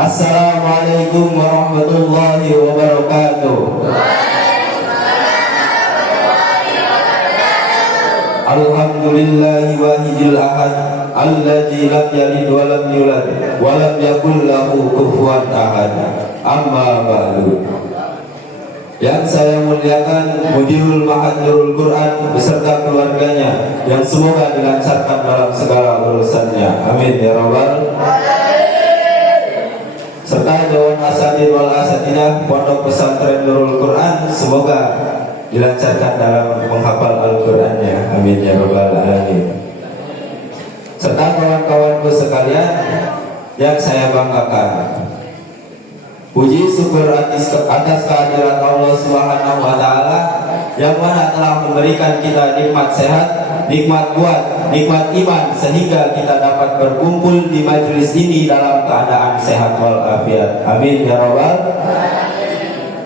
Assalamualaikum warahmatullahi wabarakatuh. Alhamdulillahi wahidil ahad alladzi lam yalid wa lam yulad wa lam yakul lahu kufuwan ahad. Amma ba'du. Yang saya muliakan Mudirul Ma'had Nurul Quran beserta keluarganya yang semoga dilancarkan dalam segala urusannya. Amin ya rabbal alamin. Serta Dewan Asatidz wal Asatidah Pondok Pesantren Nurul Quran semoga dilancarkan dalam menghafal Al-Qur'annya. Amin ya rabbal alamin. Serta kawan-kawanku sekalian yang saya banggakan, puji syukur atas kehadirat Allah Subhanahu wa taala yang mana telah memberikan kita nikmat sehat, nikmat kuat, nikmat iman sehingga kita dapat berkumpul di majelis ini dalam keadaan sehat walafiat. Amin ya rabbal alamin.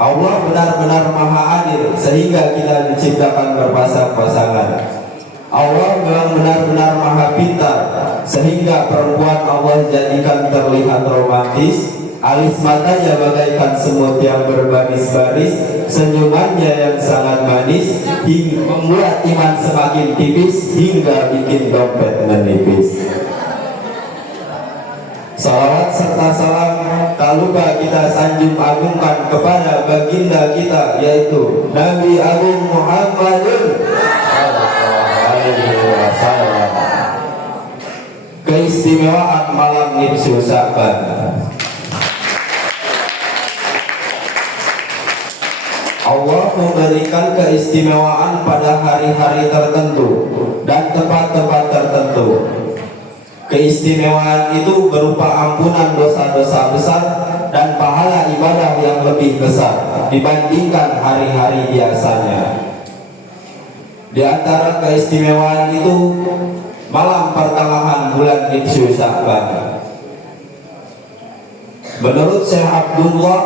Allah benar-benar maha adil sehingga kita diciptakan berpasang-pasangan. Allah memang benar-benar maha pintar sehingga perempuan Allah jadikan terlihat romantis, alis matanya bagaikan semut yang berbaris-baris, senyumannya yang sangat manis hingga membuat iman semakin tipis hingga bikin dompet menipis. Salawat serta salam tak lupa kita sanjung agungkan kepada baginda kita yaitu Nabi Agung Muhammadun. Keistimewaan malam Nisfu Sya'ban. Allah memberikan keistimewaan pada hari-hari tertentu dan tempat-tempat tertentu. Keistimewaan itu berupa ampunan dosa-dosa besar dan pahala ibadah yang lebih besar dibandingkan hari-hari biasanya. Di antara keistimewaan itu malam pertengahan bulan Nisfu Sya'ban. Menurut Syekh Abdullah,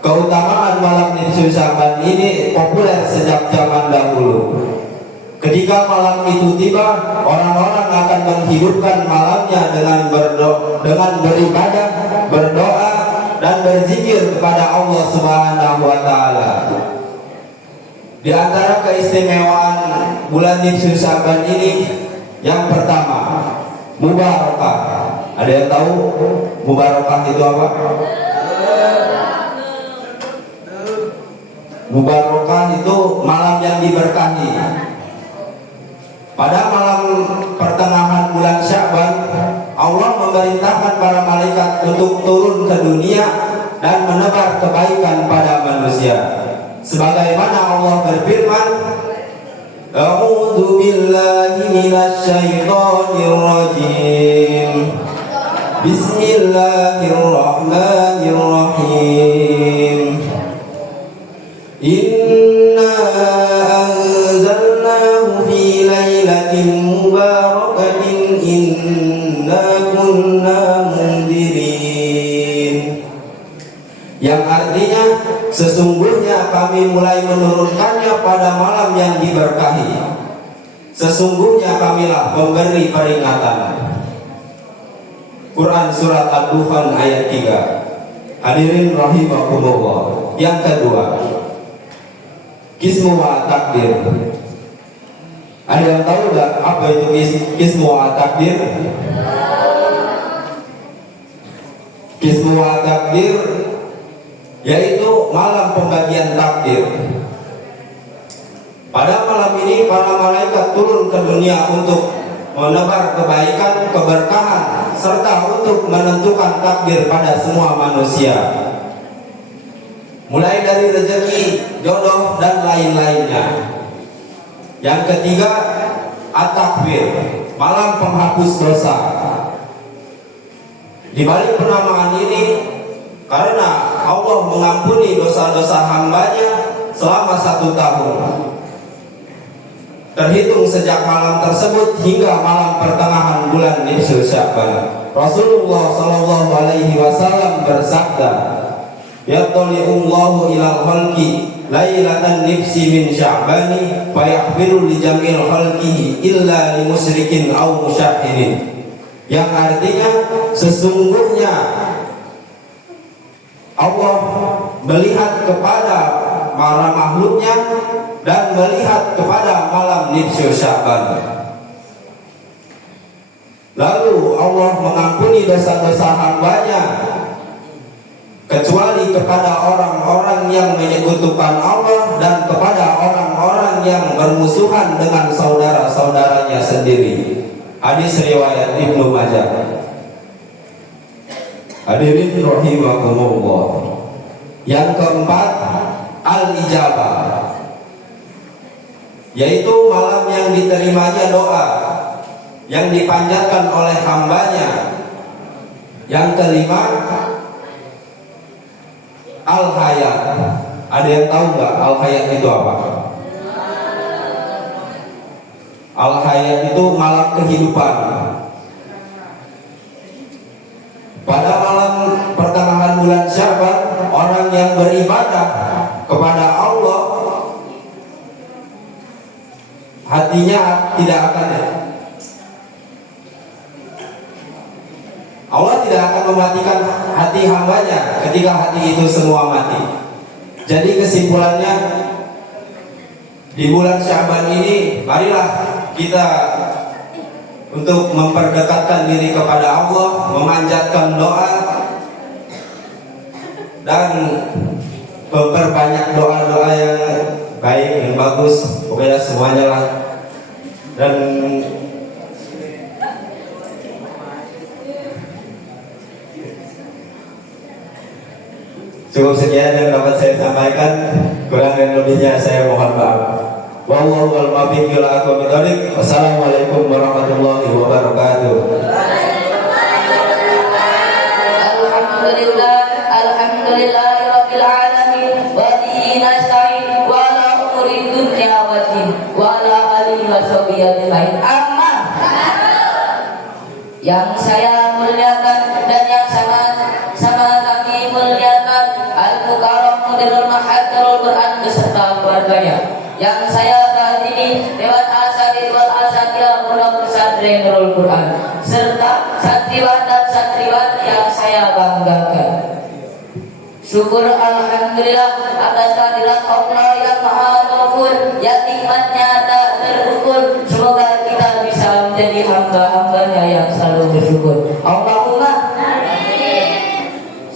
keutamaan malam Nisfu Sya'ban ini populer sejak zaman dahulu. Ketika malam itu tiba, orang-orang akan menghidupkan malamnya dengan beribadah, berdoa, dan berzikir kepada Allah Subhanahu wa taala. Di antara keistimewaan bulan Nisfu Sya'ban ini, yang pertama, mubarakah. Ada yang tahu mubarakah itu apa? Mubarakah itu malam yang diberkahi. Pada malam pertengahan bulan Sya'ban, Allah memerintahkan para malaikat untuk turun ke dunia dan menebar kebaikan pada manusia. Sebagaimana Allah berfirman, A'udzu billahi minasy syaithanir rajim. Bismillahirrahmanirrahim. Inna anzalnahu fi lailatin mubarakatin inna kunna mundirin. Yang artinya sesungguhnya kami mulai menurunkannya pada malam yang diberkahi. Sesungguhnya kamilah pemberi peringatan. Quran Surat Ad-Dukhan ayat 3. Hadirin rahimakumullah. Yang kedua, Qismu wa Takdir. Ada yang tahu gak apa itu Qismu wa Takdir? Qismu wa Takdir yaitu malam pembagian takdir. Pada malam ini para malaikat turun ke dunia untuk menebar kebaikan, keberkahan, serta untuk menentukan takdir pada semua manusia, mulai dari rezeki, jodoh, dan lain-lainnya. Yang ketiga, At-Takbir, malam penghapus dosa. Di balik penamaan ini, karena Allah mengampuni dosa-dosa hambanya selama 1 tahun, terhitung sejak malam tersebut hingga malam pertengahan bulan Nisfu Sya'ban. Rasulullah Shallallahu Alaihi Wasallam bersabda, Yattali'ullahu ilal khalqi lailatan nifsi min sya'bani fayaghfiru li jamil khalqihi illa li musyrikin aw musyahhirin. yang artinya sesungguhnya Allah melihat kepada para makhluknya dan melihat kepada malam nisfu Sya'ban. Lalu Allah mengampuni dosa-dosa hambanya kecuali kepada orang-orang yang menyekutukan Allah dan kepada orang-orang yang bermusuhan dengan saudara-saudaranya sendiri. Hadis riwayat Ibnu Majah. Hadirin rahimakumullah. Yang keempat, al-ijabah, yaitu malam yang diterimanya doa yang dipanjatkan oleh hambanya. Yang kelima, al-hayat. Ada yang tahu nggak al-hayat itu apa? Al-hayat itu malam kehidupan. Pada malam pertengahan bulan Sya'ban, orang yang beribadah kepada Allah hatinya tidak akan, Allah tidak akan mematikan hati hambanya ketika hati itu semua mati. Jadi kesimpulannya, di bulan Sya'ban ini marilah kita untuk memperdekatkan diri kepada Allah, memanjatkan doa dan memperbanyak doa-doa yang baik dan bagus, pokoknya semuanya lah. Dan cukup sekian yang dapat saya sampaikan, kurang dan lebihnya saya mohon maaf. Wallahu wal muwaffiq ila aqwamit thoriq. Wassalamualaikum warahmatullahi wabarakatuh. Alhamdulillahirabbil alamin wa bihi nasta'in wa la umuri dunya wa din wa la alihi wa sahbihi ajmain. Amma yang saya muliakan dan yang sangat kami muliakan Al-Mukarram Mudirul Mahaddarul Quran beserta keluarganya, yang saya kehadiri Dewan Asatidz wal Asatidzah Pondok Pesantren Nurul Quran serta santriwan dan santriwati yang saya banggakan. Syukur alhamdulillah atas kehadirat Allah yang Maha Ghafur, yang nikmatnya tak terukur. Semoga kita bisa menjadi hamba-hambanya yang selalu bersyukur. Allahumma amin.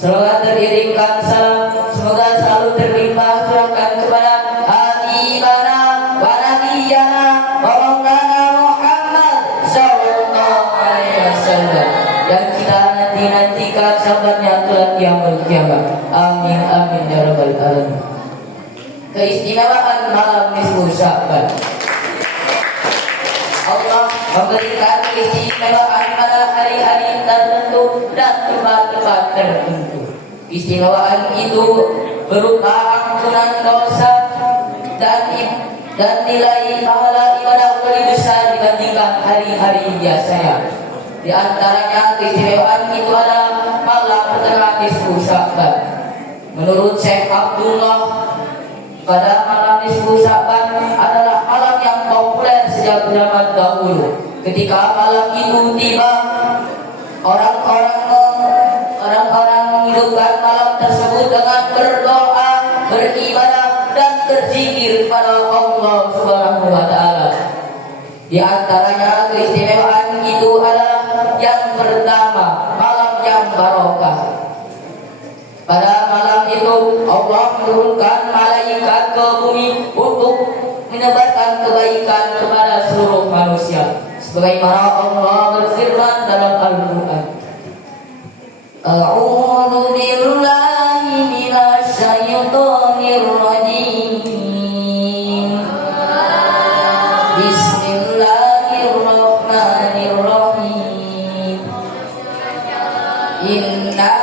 Selawat teriringkan salam semoga selalu terlimpah curahkan kepada habibana wa nabiyana wa maulana Muhammad sallallahu alaihi wasallam, yang kita nantikan sahabatnya kelak yaumul kiamat. Amin amin ya rabbal alamin. Keistimewaan malam nisfu Sya'ban, Allah memberikan keistimewaan pada hari-hari tertentu dan tempat-tempat tertentu. Istimewaan itu berupa ampunan dosa dan nilai pahala ibadah lebih besar dibandingkan hari-hari biasanya. Di antaranya keistimewaan itu adalah malam pertengahan nisfu Sya'ban. Menurut Syekh Abdullah, pada malam nisfu Sya'ban adalah malam yang populer sejak zaman dahulu. Ketika malam itu tiba, orang-orang menghidupkan malam tersebut dengan berdoa, beribadah dan berzikir pada Allah Subhanahu wa taala. Di antaranya keistimewaan itu adalah yang pertama, malam yang barokah. Pada malam itu Allah menurunkan malaikat ke bumi untuk menyebarkan kebaikan kepada seluruh manusia. Sebagaimana Allah berfirman dalam Al-Quran, A'udzu billahi minasy syaithanir rajim. Bismillahirrahmanirrahim. Inna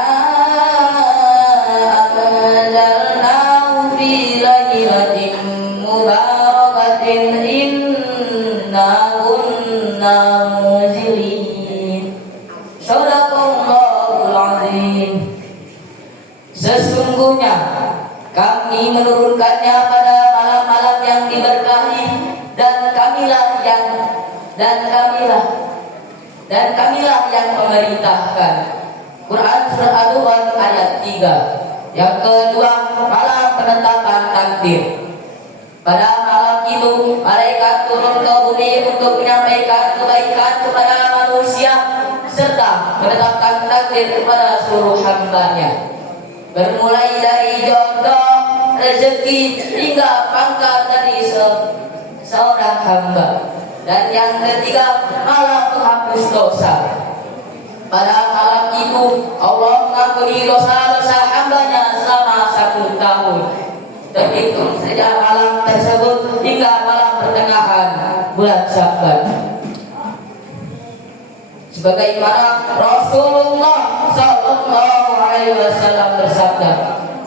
anzalnahu fi lailatin mubarakatin inna kunna munzirin. Shadaqallahul azim. Sesungguhnya kami menurunkannya pada malam-malam yang diberkahi, dan kamilah dan kamilah yang memerintahkan. Quran surat Al-Dukhan ayat 3. Yang kedua, malam penetapan takdir. Pada malam itu malaikat turun ke bumi untuk menyampaikan kebaikan kepada manusia serta menetapkan takdir kepada seluruh hambanya, bermulai dari jodoh, rezeki hingga pangkat dari seorang hamba. Dan yang ketiga, malam penghapus dosa. Pada malam itu Allah mengampuni dosa-dosa hambanya selama 1 tahun. Terhitung sejak malam tersebut hingga malam pertengahan bulan Sya'ban. Sebagaimana Rasulullah sallallahu alaihi wasallam bersabda,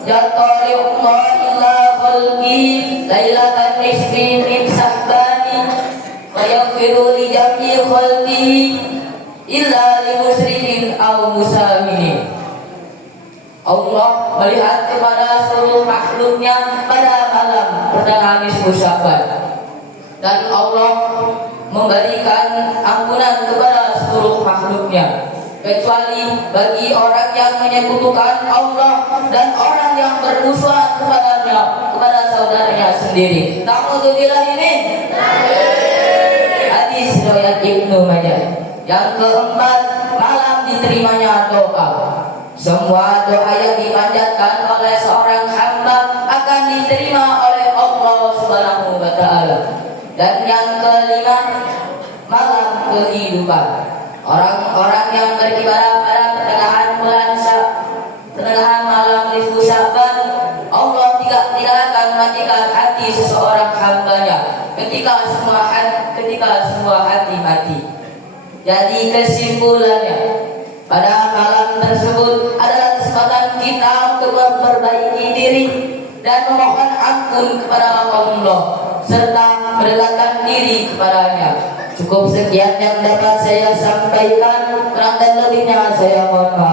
"Yatari'ullah illa khalqi lailatan nisfi min Sya'bani wa yaghfiru li jami'i khalqi illa li musyrikin aw musawimin." Allah melihat kepada seluruh makhluknya pada malam pertengahan nisfu Sya'ban, dan Allah memberikan ampunan kepada seluruh makhluknya kecuali bagi orang yang menyekutukan Allah dan orang yang bermusuhan kepada saudaranya sendiri. Ta'udzubillah ini hadis riwayat Ibnu Majah. Yang keempat, malam diterimanya doa. Semua doa yang dipanjatkan oleh seorang hamba akan diterima oleh Allah Subhanahu wa taala. Dan yang kelima, malam kehidupan. Orang-orang yang beribadah pada pertengahan malam nisfu Sya'ban, Allah tidak akan mematikan hati seseorang hambanya ketika semua hati mati. Jadi kesimpulannya, pada malam tersebut adalah kesempatan kita untuk memperbaiki diri dan memohon ampun kepada Allah serta mendekatkan diri kepadanya. Cukup sekian yang dapat saya sampaikan, kurang dan lebihnya saya mohon maaf.